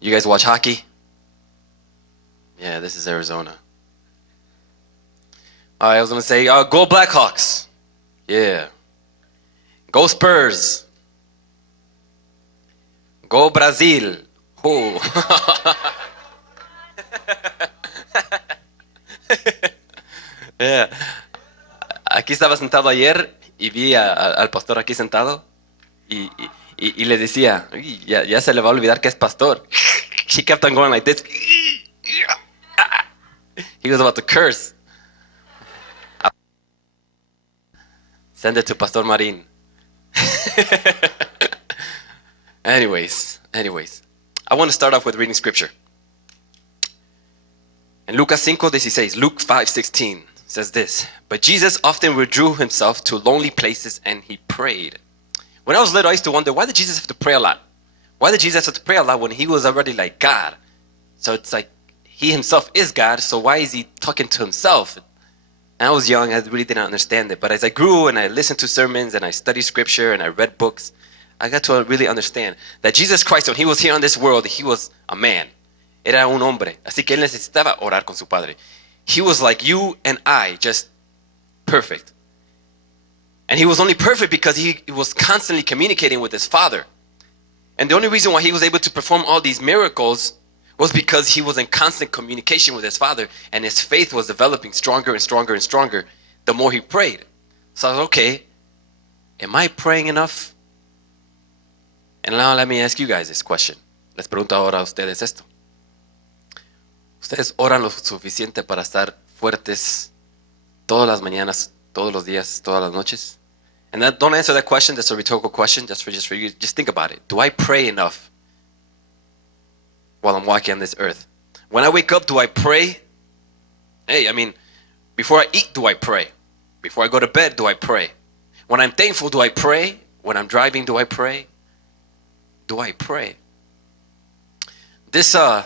You guys watch hockey? Yeah, this is Arizona. All right, I was going to say, go Blackhawks. Yeah. Go Spurs. Go Brazil. Oh. Yeah. Aquí estaba sentado ayer y vi al pastor aquí sentado y le decía, ya se le va a olvidar que es pastor. He kept on going like this. He was about to curse. Send it to Pastor Marin. Anyways, I want to start off with reading scripture. In Lucas 5:16, Luke 5:16 says this, but Jesus often withdrew himself to lonely places and he prayed. When I was little, I used to wonder, why did Jesus have to pray a lot? Why did Jesus have to pray a lot when he was already like God? So it's like he himself is God, so why is he talking to himself? And I was young, I really didn't understand it. But as I grew and I listened to sermons and I studied scripture and I read books, I got to really understand that Jesus Christ, when he was here on this world, he was a man. Era un hombre. Así que él necesitaba orar con su Padre. He was like you and I, just perfect. And he was only perfect because he was constantly communicating with his Father. And the only reason why he was able to perform all these miracles was because he was in constant communication with his Father, and his faith was developing stronger and stronger and stronger the more he prayed. So I was okay, am I praying enough? And now let me ask you guys this question. Les pregunto ahora a ustedes esto. ¿Ustedes oran lo suficiente para estar fuertes todas las mañanas, todos los días, todas las noches? And don't answer that question. That's a rhetorical question. Just for you. Just think about it. Do I pray enough while I'm walking on this earth? When I wake up, do I pray? Hey, I mean, before I eat, do I pray? Before I go to bed, do I pray? When I'm thankful, do I pray? When I'm driving, do I pray? Do I pray? This, I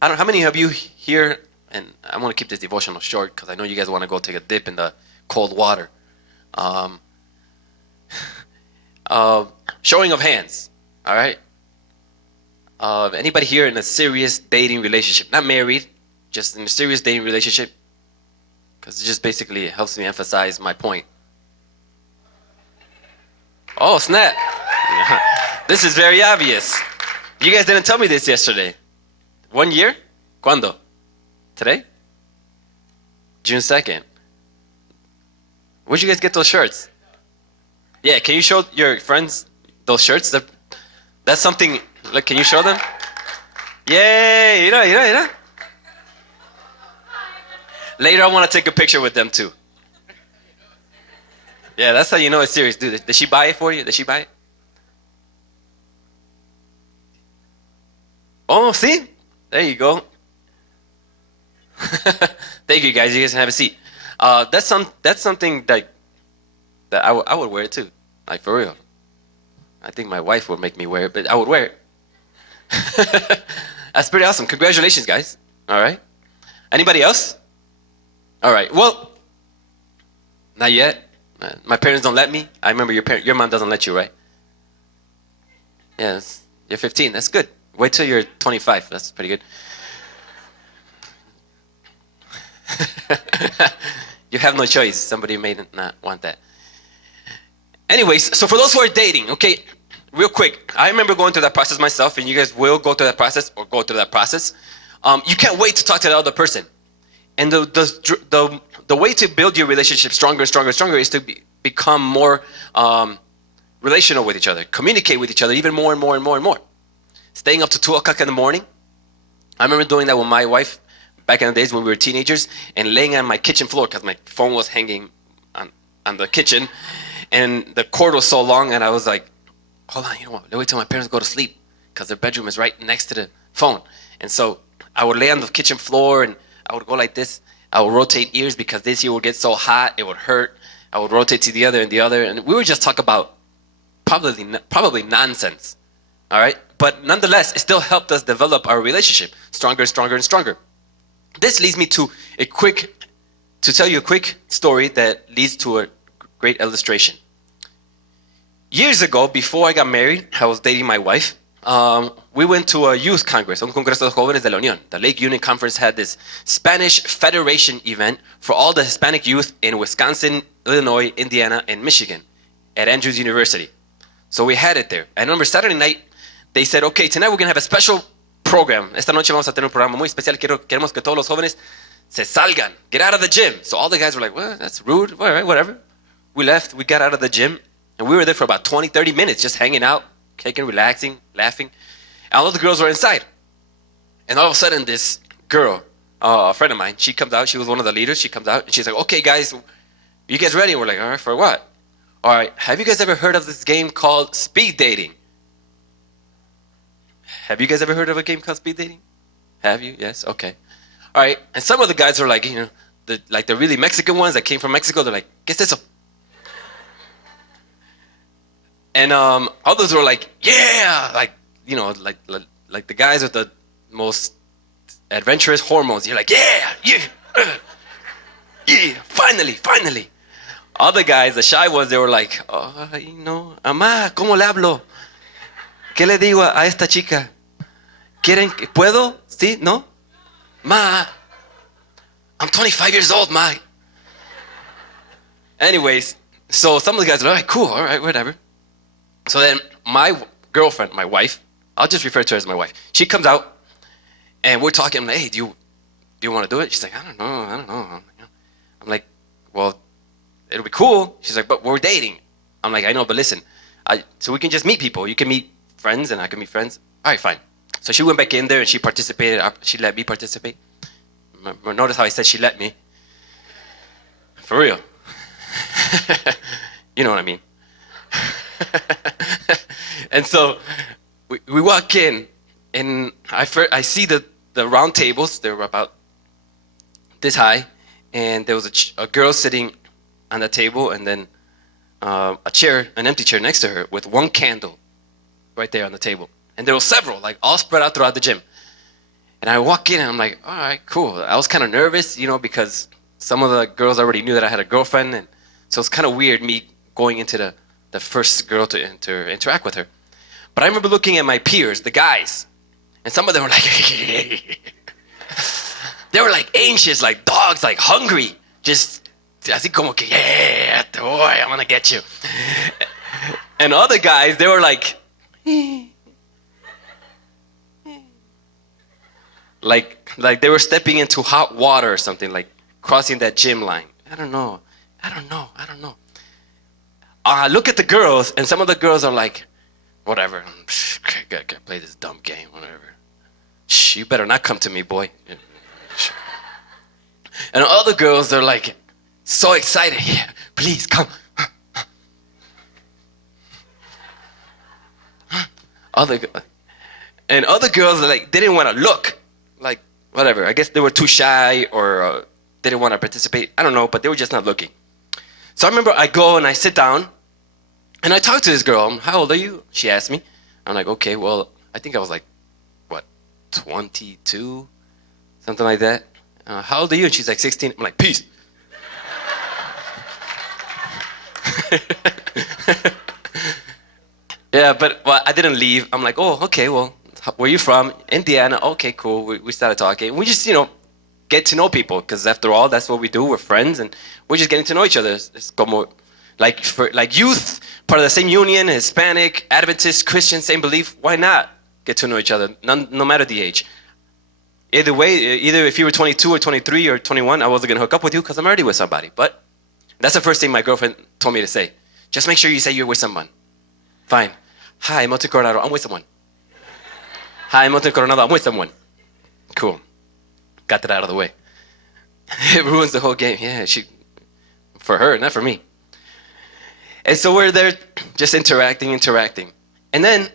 don't know, how many of you here, and I want to keep this devotional short because I know you guys want to go take a dip in the cold water. Showing of hands, all right? Anybody here in a serious dating relationship? Not married, just in a serious dating relationship? Because it just basically helps me emphasize my point. Oh, snap. This is very obvious. You guys didn't tell me this yesterday. 1 year? ¿Cuándo? Today? June 2nd. Where'd you guys get those shirts? Yeah, can you show your friends those shirts? That's something, like, can you show them? Yay, mira. Later I want to take a picture with them too. Yeah, that's how you know it's serious, dude. Did she buy it for you? Did she buy it? Oh, see? There you go. Thank you, guys. You guys can have a seat. That's something that I would wear it too. Like, for real. I think my wife would make me wear it, but I would wear it. That's pretty awesome. Congratulations, guys. All right. Anybody else? All right. Well, not yet. My parents don't let me. I remember your mom doesn't let you, right? Yes. You're 15. That's good. Wait till you're 25. That's pretty good. You have no choice. Somebody may not want that. Anyways, so for those who are dating, okay, real quick, I remember going through that process myself, and you guys will go through that process or go through that process. You can't wait to talk to the other person. And the way to build your relationship stronger is to become more relational with each other, communicate with each other even more and more. Staying up to 2 o'clock in the morning. I remember doing that with my wife back in the days when we were teenagers, and laying on my kitchen floor because my phone was hanging on the kitchen, and the cord was so long, and I was like, hold on, you know what, let me wait till my parents go to sleep because their bedroom is right next to the phone. And so I would lay on the kitchen floor and I would go like this. I would rotate ears because this ear would get so hot, it would hurt. I would rotate to the other, and we would just talk about probably nonsense, all right? But nonetheless, it still helped us develop our relationship stronger. This leads me to tell you a quick story that leads to a great illustration. Years ago, before I got married, I was dating my wife. we went to a youth congress, un congreso de jóvenes de la Unión. The Lake Union Conference had this Spanish Federation event for all the Hispanic youth in Wisconsin, Illinois, Indiana, and Michigan at Andrews University. So we had it there. I remember Saturday night, they said, okay, tonight we're going to have a special program. Esta noche vamos a tener un programa muy especial. Queremos que todos los jóvenes se salgan, get out of the gym. So all the guys were like, well, that's rude. All right, whatever. We left, we got out of the gym, and we were there for about 20, 30 minutes just hanging out, kicking, relaxing, laughing. And all the girls were inside. And all of a sudden, this girl, a friend of mine, she comes out. She was one of the leaders. She comes out, and she's like, okay, guys, you guys ready? And we're like, all right, for what? All right, have you guys ever heard of this game called speed dating? Have you guys ever heard of a game called speed dating? Have you? Yes? Okay. All right, and some of the guys are like, the really Mexican ones that came from Mexico, they're like, ¿qué es eso? And others were like, yeah, like the guys with the most adventurous hormones. You're like, yeah, finally. Other guys, the shy ones, they were like, mamá, ¿cómo le hablo? ¿Qué le digo a esta chica? ¿Puedo? ¿Sí? ¿No? Ma, I'm 25 years old, ma. Anyways, so some of the guys are like, cool, all right, whatever. So then my girlfriend, my wife, I'll just refer to her as my wife. She comes out, and we're talking. I'm like, hey, do you want to do it? She's like, I don't know. I'm like, well, it'll be cool. She's like, but we're dating. I'm like, I know, but listen, so we can just meet people. You can meet friends, and I can meet friends. All right, fine. So she went back in there, and she participated. She let me participate. Notice how I said she let me. For real. You know what I mean. And so we walk in, and I see the round tables. They were about this high, and there was a girl sitting on the table, and then an empty chair next to her with one candle right there on the table. And there were several, like all spread out throughout the gym. And I walk in, and I'm like, all right, cool. I was kind of nervous, because some of the girls already knew that I had a girlfriend, and so it's kind of weird me going into the first girl to interact with her. But I remember looking at my peers, the guys, and some of them were like, they were like anxious, like dogs, like hungry, just así como que, yeah, boy, I'm gonna get you. And other guys, they were like, like they were stepping into hot water or something, like crossing that gym line. I don't know. I look at the girls, and some of the girls are like, whatever, gotta play this dumb game, whatever. Shh, you better not come to me, boy. And other girls are like, so excited, yeah, please come. Other girls are like, they didn't want to look, like whatever. I guess they were too shy, or they didn't want to participate. I don't know, but they were just not looking. So I remember I go and I sit down, and I talk to this girl. How old are you? She asked me. I'm like, okay, well, I think I was like, 22, something like that. How old are you? And she's like 16. I'm like, peace. Yeah, but I didn't leave. I'm like, oh, okay, well, where are you from? Indiana. Okay, cool. We started talking. We just, get to know people, because after all, that's what we do. We're friends, and we're just getting to know each other. It's como, like youth, part of the same union, Hispanic, Adventist, Christian, same belief. Why not get to know each other, no matter the age? Either way, either if you were 22 or 23 or 21, I wasn't going to hook up with you because I'm already with somebody. But that's the first thing my girlfriend told me to say. Just make sure you say you're with someone. Fine. Hi, Milton Coronado, I'm with someone. Hi, Milton Coronado, I'm with someone. Cool. Got that out of the way. It ruins the whole game. Yeah, for her, not for me. And so we're there just interacting. And then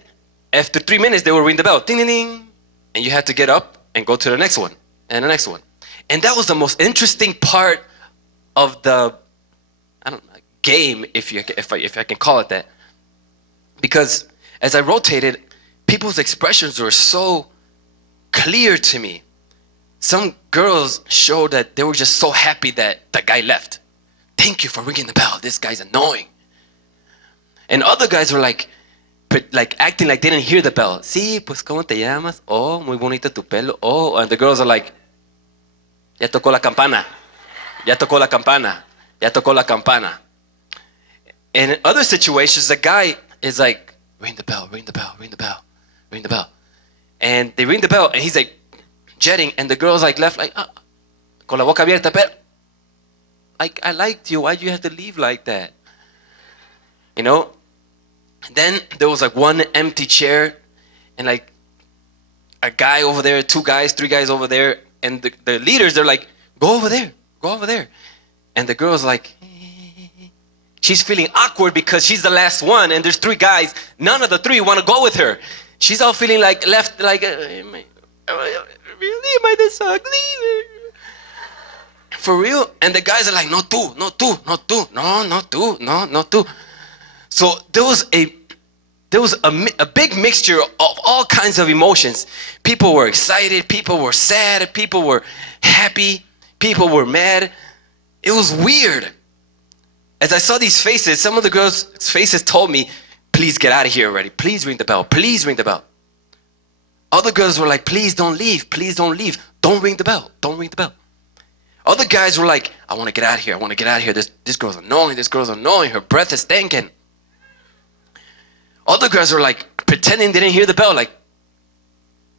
after 3 minutes, they will ring the bell. Ding, ding, ding. And you had to get up and go to the next one and the next one. And that was the most interesting part of the game, if I can call it that. Because as I rotated, people's expressions were so clear to me. Some girls showed that they were just so happy that the guy left. Thank you for ringing the bell. This guy's annoying. And other guys were like, like acting like they didn't hear the bell. Sí, pues ¿cómo te llamas? Oh, muy bonito tu pelo. Oh, and the girls are like, ya tocó la campana. Ya tocó la campana. Ya tocó la campana. And in other situations, the guy is like, ring the bell, ring the bell, ring the bell, ring the bell. And they ring the bell, and he's like jetting, and the girl's like left, like, con la boca abierta, pero, like, I liked you. Why'd you have to leave like that? You know? Then there was like one empty chair, and like a guy over there, 2 guys, 3 guys over there, and the leaders, they're like, go over there, go over there. And the girl's like, she's feeling awkward because she's the last one, and there's 3 guys. None of the 3 want to go with her. She's all feeling like left, like, really, am I this ugly? For real? And the guys are like, no tú, no tú, no tú, no, no tú, no, no tú. So there was a big mixture of all kinds of emotions. People were excited, people were sad, people were happy, people were mad. It was weird. As I saw these faces, some of the girls' faces told me, please get out of here already. Please ring the bell. Please ring the bell. Other girls were like, please don't leave. Please don't leave. Don't ring the bell. Don't ring the bell. Other guys were like, I want to get out of here. I want to get out of here. This girl's annoying. This girl's annoying. Her breath is stinking. Other girls were like pretending they didn't hear the bell. Like,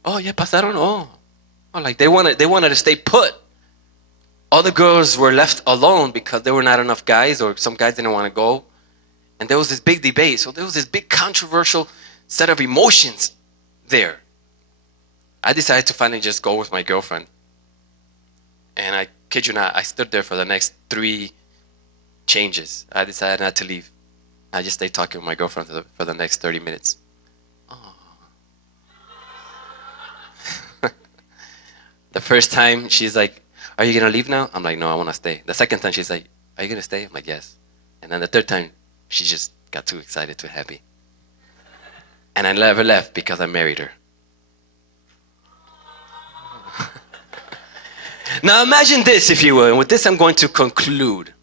oh, ya pasaron. Oh, like they wanted to stay put. Other girls were left alone because there were not enough guys, or some guys didn't want to go. And there was this big debate. So there was this big controversial set of emotions there. I decided to finally just go with my girlfriend. And I kid you not, I stood there for the next 3 changes. I decided not to leave. I just stayed talking with my girlfriend for the next 30 minutes. Oh. The first time, she's like, are you going to leave now? I'm like, no, I want to stay. The second time, she's like, are you going to stay? I'm like, yes. And then the third time, she just got too excited, too happy. And I never left because I married her. Now imagine this, if you will, and with this I'm going to conclude.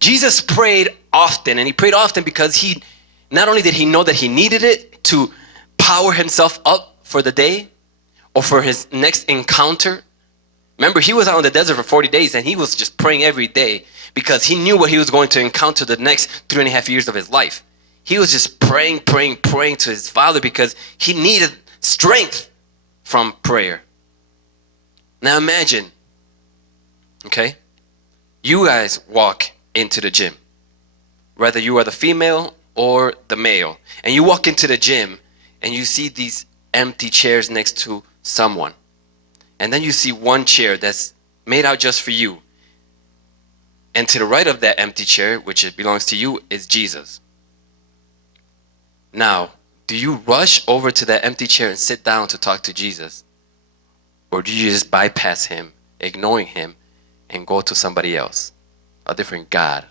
Jesus prayed often, and he prayed often because he, not only did he know that he needed it to power himself up for the day or for his next encounter. Remember, he was out in the desert for 40 days and he was just praying every day because he knew what he was going to encounter the next 3.5 years of his life. He was just praying to his Father because he needed strength from prayer. Now imagine, okay, you guys walk into the gym, whether you are the female or the male, and you walk into the gym and you see these empty chairs next to someone. And then you see one chair that's made out just for you. And to the right of that empty chair, which it belongs to you, is Jesus. Now, do you rush over to that empty chair and sit down to talk to Jesus? Or do you just bypass him, ignoring him, and go to somebody else, a different God?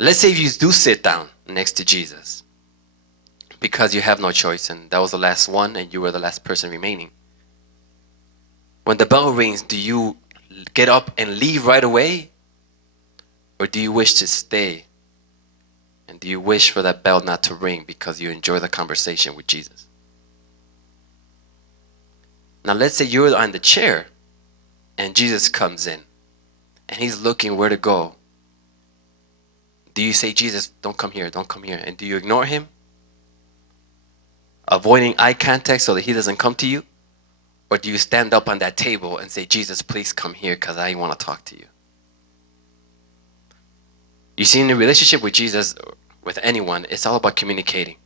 Let's say you do sit down next to Jesus because you have no choice and that was the last one and you were the last person remaining. When the bell rings, do you get up and leave right away? Or do you wish to stay? And do you wish for that bell not to ring because you enjoy the conversation with Jesus? Now let's say you're on the chair and Jesus comes in and he's looking where to go. Do you say, Jesus, don't come here, don't come here? And do you ignore him? Avoiding eye contact so that he doesn't come to you? Or do you stand up on that table and say, Jesus, please come here because I want to talk to you? You see, in a relationship with Jesus, with anyone, it's all about communicating.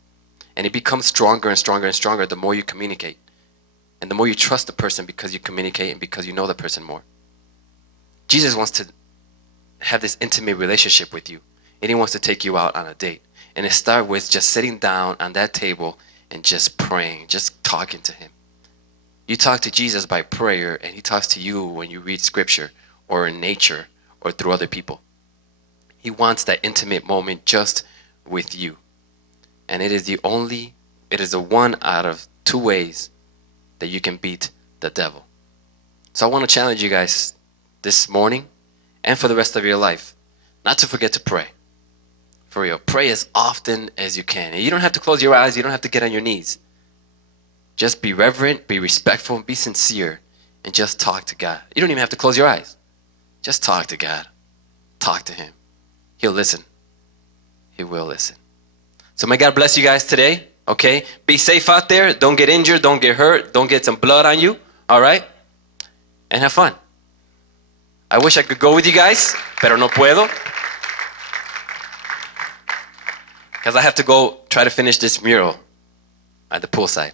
And it becomes stronger and stronger and stronger the more you communicate. And the more you trust the person because you communicate and because you know the person more. Jesus wants to have this intimate relationship with you. And he wants to take you out on a date. And it starts with just sitting down on that table and just praying, just talking to him. You talk to Jesus by prayer, and he talks to you when you read scripture or in nature or through other people. He wants that intimate moment just with you. And it is the one out of 2 ways that you can beat the devil. So I want to challenge you guys this morning and for the rest of your life not to forget to pray. For real. Pray as often as you can. And you don't have to close your eyes. You don't have to get on your knees. Just be reverent, be respectful, be sincere, and just talk to God. You don't even have to close your eyes. Just talk to God. Talk to him. He'll listen. He will listen. So may God bless you guys today. Okay? Be safe out there. Don't get injured. Don't get hurt. Don't get some blood on you. All right? And have fun. I wish I could go with you guys, pero no puedo. Because I have to go try to finish this mural at the poolside.